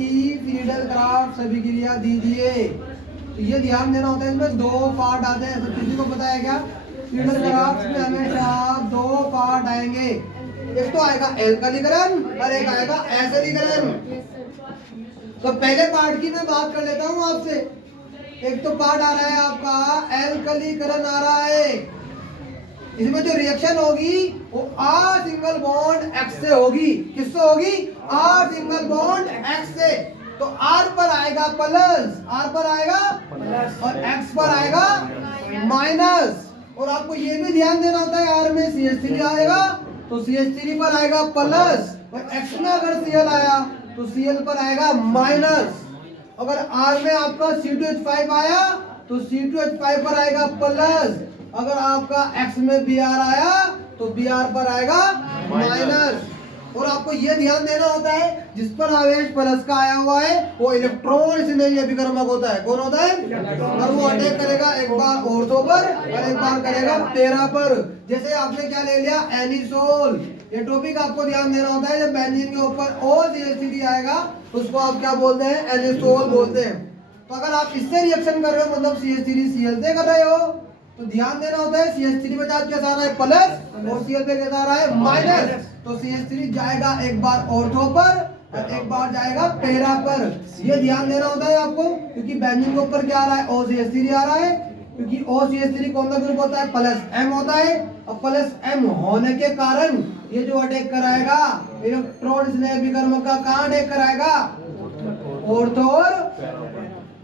की फीडल क्राफ्ट अभिक्रिया दीजिए। तो ये ध्यान देना होता है, इसमें दो पार्ट आते हैं। तो किसी को पता है क्या, फीडल क्राफ्ट में हमेशा दो पार्ट आएंगे, एक तो आएगा एल्कलीकरण और एक आएगा एसिडीकरण। तो पहले पार्ट की मैं बात कर लेता हूँ आपसे। एक तो पार्ट आ रहा है आपका एल्कलीकरण आ रहा है, इसमें जो रिएक्शन होगी वो R सिंगल बॉन्ड X से होगी। किससे होगी? R सिंगल बॉन्ड X से। तो R पर आएगा प्लस, R पर आएगा और X पर आएगा माइनस। और आपको ये भी ध्यान देना होता है, R में CH3 आएगा तो CH3 पर आएगा प्लस, और X में अगर Cl आया तो Cl पर आएगा माइनस। अगर R में आपका C2H5 आया तो C2H5 पर आएगा प्लस, अगर आपका X में Br आया तो Br पर आएगा माइनस। और आपको यह ध्यान देना होता है, जिस पर आवेश प्लस का आया हुआ है वो इलेक्ट्रॉन स्नेही अभिकर्मक होता है। कौन होता है? और वो अटैक करेगा एक बार ऑर्थो पर और एक बार करेगा पैरा पर। जैसे आपने क्या ले लिया, एनिसोल। ये टॉपिक आपको ध्यान देना होता है, जब बेंजीन के ऊपर OCH3 आएगा उसको आप क्या बोलते हैं? एनिसोल बोलते हैं। तो अगर आप इससे रिएक्शन कर रहे हो, मतलब CH3Cl से कर रहे हो, तो ध्यान देना होता है CH3 पे चार्ज कैसा आ रहा है? प्लस, और Cl पे कैसा आ रहा है? माइनस। तो CH3 जाएगा एक बार ऑर्थो पर और एक बार जाएगा पैरा पर। ये ध्यान देना होता है आपको, क्योंकि बेंजीन के ऊपर क्या आ रहा है? OCH3 आ रहा है, क्योंकि OCH3 कौन सा ग्रुप होता है? प्लस M होता है। और प्लस M होने के कारण ये जो अटैक कराएगा इलेक्ट्रॉन स्नेह अभिकर्मक का, कहाँ अटैक कराएगा? ऑर्थो और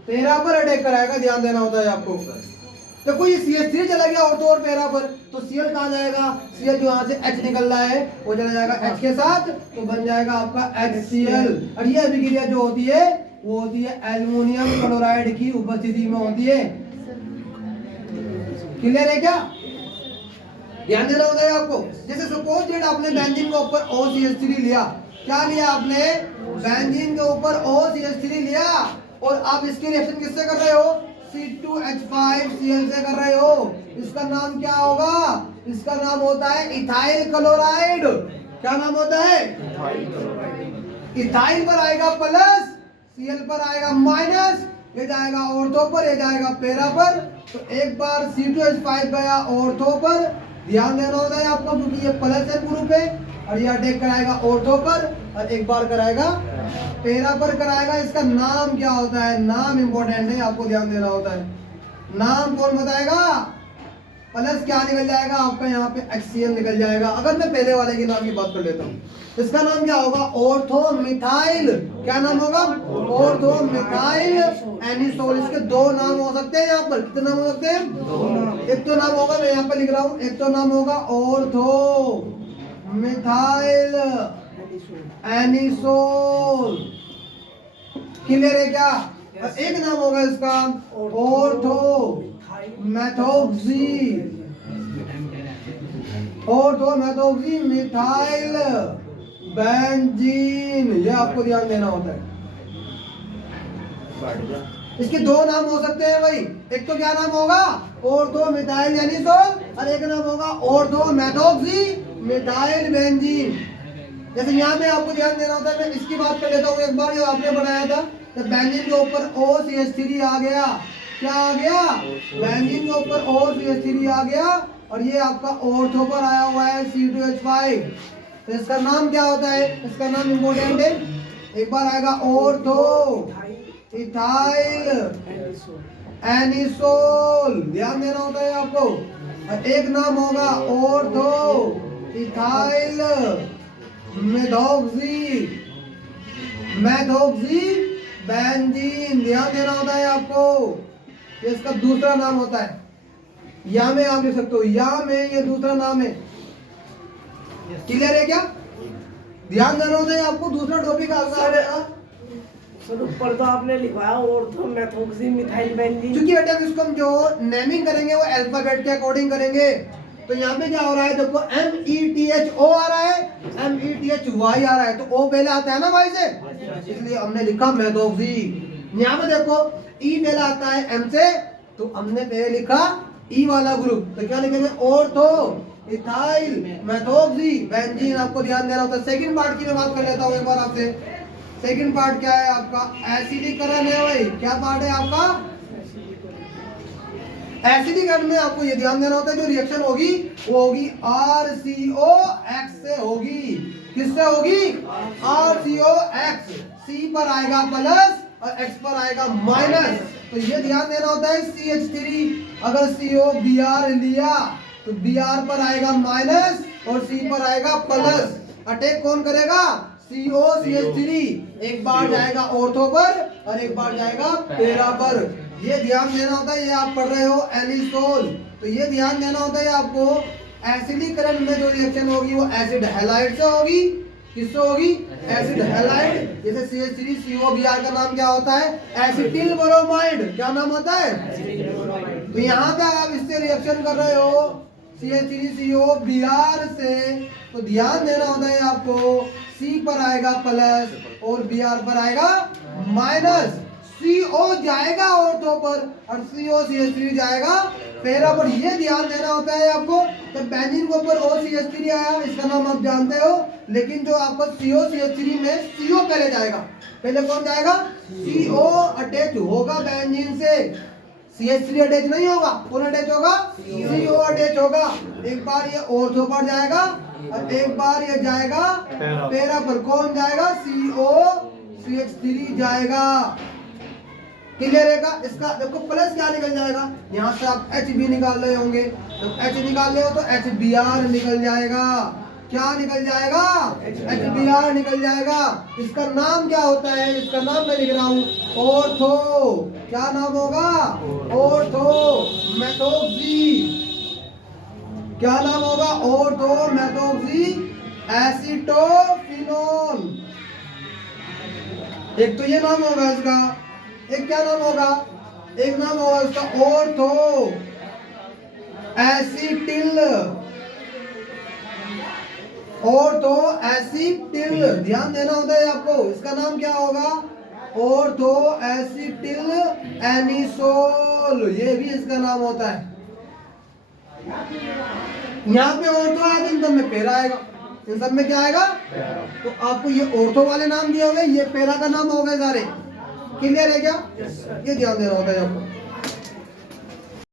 पैरा पर अटैक कराएगा। ध्यान देना होता है आपको। तो कोई CH3 चला गया ऑर्थो और पैरा पर, तो Cl कहाँ जाएगा? Cl जो यहाँ से H निकल रहा है वो चला जाएगा H के साथ, तो बन जाएगा आपका HCl। और ये अभिक्रिया जो होती है वो होती है एल्युमिनियम क्लोराइड की उपस्थिति में होती है। क्लियर है क्या? ध्यान देना होता है आपको। जैसे सपोज दैट आपने बेंजीन के ऊपर OCH3 लिया, क्या लिया आपने? बेंजीन के ऊपर OCH3 लिया, और आप इसकी रिएक्शन किससे कर रहे हो? C2H5Cl से कर रहे हो। इसका नाम क्या होगा? इसका नाम होता है इथाइल क्लोराइड। क्या नाम होता है? इथाइल पर आएगा प्लस, Cl पर आएगा माइनस। ये जाएगा ऑर्थो पर, ये जाएगा पैरा पर। तो एक बार C2H5 गया ऑर्थो पर, ध्यान देना होता है आपको, क्योंकि ये प्लस M ग्रुप है, और ये अटैक कराएगा ऑर्थो पर और एक बार कराएगा पैरा पर कराएगा। इसका नाम क्या होता है? नाम इंपॉर्टेंट है, आपको ध्यान देना होता है। नाम कौन बताएगा? प्लस क्या निकल जाएगा आपका? यहाँ पे HCl निकल जाएगा। अगर मैं पहले वाले के नाम की बात कर लेता हूँ, इसका नाम क्या होगा? Ortho methyl. क्या नाम होगा? Ortho methyl anisole. इसके दो नाम हो सकते हैं यहाँ पर। कितने नाम हो सकते हैं? एक तो नाम होगा, मैं यहाँ पर लिख रहा हूँ, एक तो नाम होगा ऑर्थो मिथाइल एनिसोल। क्लियर है क्या? और एक नाम होगा इसका ortho methoxy, ortho methoxy methyl benzene. ये आपको ध्यान देना होता है। इसके दो नाम हो सकते हैं भाई। एक तो क्या नाम होगा? ऑर्थो मिथाइल एनिसोल, और एक नाम होगा ऑर्थो मेथोक्सी मिथाइल बेंजीन। जैसे यहाँ पे आपको ध्यान देना होता है, मैं इसकी बात कर लेता हूँ एक बार, जो आपने बनाया था, तो बेंजीन के ऊपर OCH3 आ गया। क्या आ गया? बेंजीन के ऊपर OCH3 आ गया, और ये आपका ऑर्थो पर आया हुआ है C2H5। तो इसका नाम क्या होता है? इसका नाम इंपॉर्टेंट है। एक बार आएगा ऑर्थो इथाइल एनिसोल, ध्यान देना होता है आपको। और एक नाम होगा ऑर्थो इथाइल मेथोक्सी बेंजीन, ध्यान देना होता है आपको। ये इसका दूसरा नाम होता है। या में आप लिख सकते हो, या में ये दूसरा नाम है। क्लियर है क्या? ध्यान देना होता है आपको। दूसरा टॉपिक आपका सर ऊपर तो आपने लिखवाया ऑर्थो मेथोक्सी मिथाइल बेंजीन, क्योंकि बेटा इसको हम जो नेमिंग करेंगे वो अल्फाबेट के अकॉर्डिंग करेंगे। तो यहाँ पे क्या हो रहा है? देखो METHO आ रहा है, METHY आ रहा है, तो O पहले आता है ना Y से, इसलिए हमने लिखा मेथोक्सी। यहाँ पे देखो E पहले आता है M से, तो हमने पहले लिखा E वाला ग्रुप। तो क्या लिखेंगे? Ortho ethyl methoxy benzene. आपको ध्यान देना होता है। सेकंड पार्ट की मैं बात कर लेता हूँ एक बार आपसे। सेकंड पार्ट क्या है आपका? एसिडीकरण है भाई। क्या पार्ट है आपका? एसिडीकरण में आपको ये ध्यान देना होता है, जो रिएक्शन होगी वो होगी RCOX से होगी। किससे होगी? RCOX। C पर आएगा प्लस और X पर आएगा माइनस। तो ये ध्यान देना होता है, CH3 अगर COBr लिया तो Br पर आएगा माइनस और C पर आएगा प्लस। अटैक कौन करेगा? COCH3। एक बार जाएगा ऑर्थो पर और एक बार जाएगा पैरा पर। ये ध्यान देना होता है। ये आप पढ़ रहे हो एलिसोल, तो ये ध्यान देना होता है आपको। एसिडीकरण में जो रिएक्शन होगी वो एसिड हैलाइड से होगी। किससे होगी? Acid halide. जैसे CH3COBr का नाम क्या होता है? Acetyl bromide. क्या नाम होता है? तो यहाँ पे आप इससे रिएक्शन कर रहे हो CH3COBr से, तो ध्यान देना होता है आपको। C पर आएगा प्लस और Br पर आएगा माइनस। CO जाएगा ऑर्थो पर और COCH3 जाएगा पैरा पर। ये ध्यान देना होता है आपको। तो बेंजीन के ऊपर OCH3 आया, इसका नाम आप जानते हो, लेकिन जो आपको COCH3 में CO पहले जाएगा। पहले कौन जाएगा? CO अटैच होगा बेंजीन से, CH3 अटैच नहीं होगा। कौन अटैच होगा? CO अटैच होगा। एक बार ये ऑर्थो पर जाएगा और एक बार ये जाएगा पैरा पर। कौन जाएगा? COCH3 जाएगा। क्लियर है? इसका देखो प्लस क्या निकल जाएगा, यहाँ से आप HB निकाल रहे होंगे, तो H निकाल रहे हो तो HBr निकल जाएगा। क्या निकल जाएगा? HBr निकल जाएगा। इसका नाम क्या होता है? इसका नाम मैं लिख रहा हूँ ऑर्थो। क्या नाम होगा? Ortho methoxy. क्या नाम होगा? Ortho methoxy acetophenol. एक तो ये नाम होगा इसका, एक क्या नाम होगा? एक नाम होगा उसका ऑर्थो एसिटिल। ऑर्थो एसिटिल ध्यान देना होता है आपको। इसका नाम क्या होगा? Ortho acetyl anisole. ये भी इसका नाम होता है। यहाँ पे ऑर्थो आएगा, इन सब में पैरा आएगा। इन सब में क्या आएगा? तो आपको ये ऑर्थो वाले नाम दिए हुए, ये पैरा का नाम हो गए सारे। क्लियर है क्या? ये ध्यान देना होता है आपको।